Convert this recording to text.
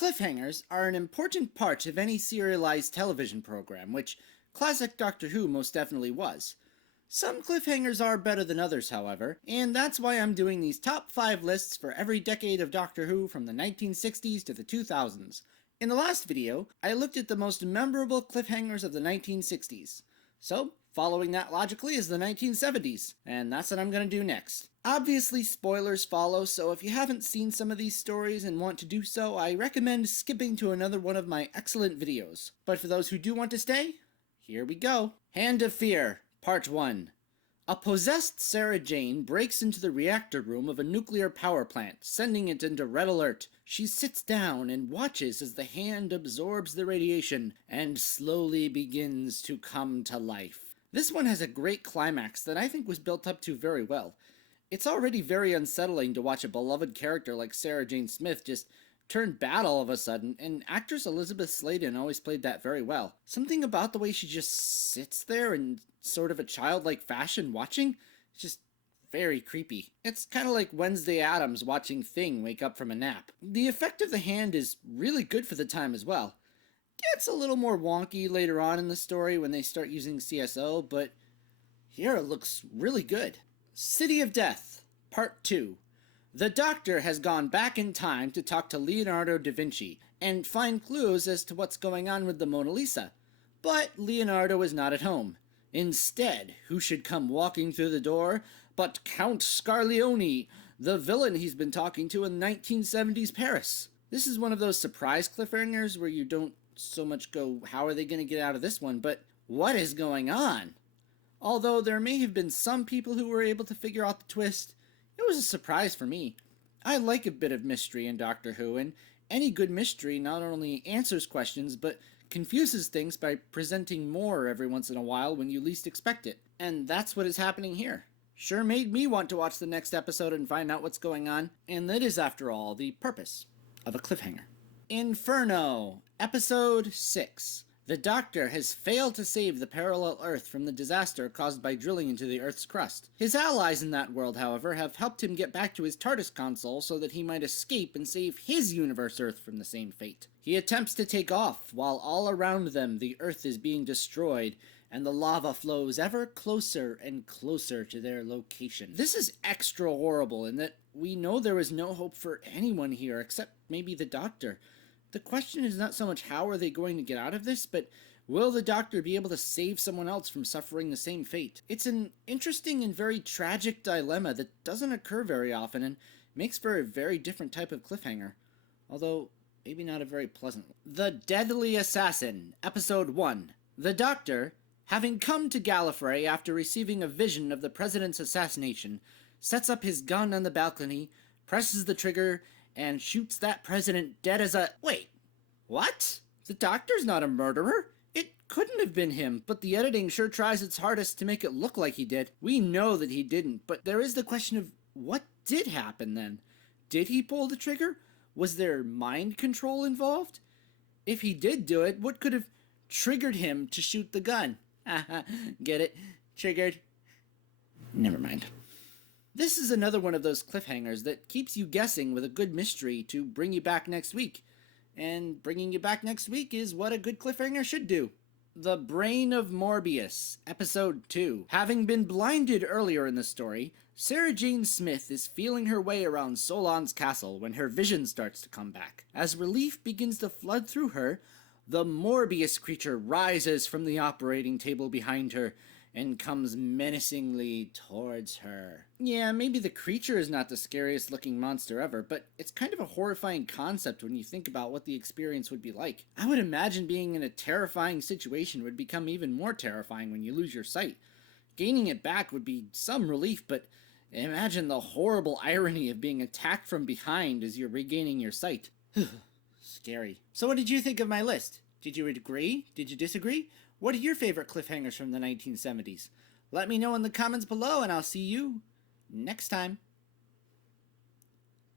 Cliffhangers are an important part of any serialized television program, which classic Doctor Who most definitely was. Some cliffhangers are better than others, however, and that's why I'm doing these top 5 lists for every decade of Doctor Who from the 1960s to the 2000s. In the last video, I looked at the most memorable cliffhangers of the 1960s. So, following that logically is the 1970s, and that's what I'm going to do next. Obviously, spoilers follow, so if you haven't seen some of these stories and want to do so, I recommend skipping to another one of my excellent videos. But for those who do want to stay, here we go. Hand of Fear, Part 1. A possessed Sarah Jane breaks into the reactor room of a nuclear power plant, sending it into red alert. She sits down and watches as the hand absorbs the radiation and slowly begins to come to life. This one has a great climax that I think was built up to very well. It's already very unsettling to watch a beloved character like Sarah Jane Smith just turn bad all of a sudden, and actress Elizabeth Sladen always played that very well. Something about the way she just sits there in sort of a childlike fashion watching, it's just very creepy. It's kind of like Wednesday Addams watching Thing wake up from a nap. The effect of the hand is really good for the time as well. Gets a little more wonky later on in the story when they start using CSO, but here it looks really good. City of Death, Part 2. The Doctor has gone back in time to talk to Leonardo da Vinci and find clues as to what's going on with the Mona Lisa. But Leonardo is not at home. Instead, who should come walking through the door but Count Scarleone, the villain he's been talking to in 1970s Paris. This is one of those surprise cliffhangers where you don't so much go, how are they going to get out of this one, but what is going on? Although there may have been some people who were able to figure out the twist, it was a surprise for me. I like a bit of mystery in Doctor Who, and any good mystery not only answers questions, but confuses things by presenting more every once in a while when you least expect it. And that's what is happening here. Sure made me want to watch the next episode and find out what's going on, and that is, after all, the purpose of a cliffhanger. Inferno, Episode 6. The Doctor has failed to save the parallel Earth from the disaster caused by drilling into the Earth's crust. His allies in that world, however, have helped him get back to his TARDIS console so that he might escape and save his universe Earth from the same fate. He attempts to take off, while all around them the Earth is being destroyed, and the lava flows ever closer and closer to their location. This is extra horrible in that we know there is no hope for anyone here except maybe the Doctor. The question is not so much how are they going to get out of this, but will the Doctor be able to save someone else from suffering the same fate? It's an interesting and very tragic dilemma that doesn't occur very often and makes for a very different type of cliffhanger, although maybe not a very pleasant one. The Deadly Assassin, Episode 1. The Doctor, having come to Gallifrey after receiving a vision of the President's assassination, sets up his gun on the balcony, presses the trigger, and shoots that president dead as a... Wait, what? The Doctor's not a murderer? It couldn't have been him, but the editing sure tries its hardest to make it look like he did. We know that he didn't, but there is the question of what did happen then? Did he pull the trigger? Was there mind control involved? If he did do it, what could have triggered him to shoot the gun? Get it? Triggered. Never mind. This is another one of those cliffhangers that keeps you guessing with a good mystery to bring you back next week. And bringing you back next week is what a good cliffhanger should do. The Brain of Morbius, Episode 2. Having been blinded earlier in the story, Sarah Jane Smith is feeling her way around Solon's castle when her vision starts to come back. As relief begins to flood through her, the Morbius creature rises from the operating table behind her and comes menacingly towards her. Yeah, maybe the creature is not the scariest looking monster ever, but it's kind of a horrifying concept when you think about what the experience would be like. I would imagine being in a terrifying situation would become even more terrifying when you lose your sight. Gaining it back would be some relief, but imagine the horrible irony of being attacked from behind as you're regaining your sight. Scary. So what did you think of my list? Did you agree? Did you disagree? What are your favorite cliffhangers from the 1970s? Let me know in the comments below, and I'll see you next time.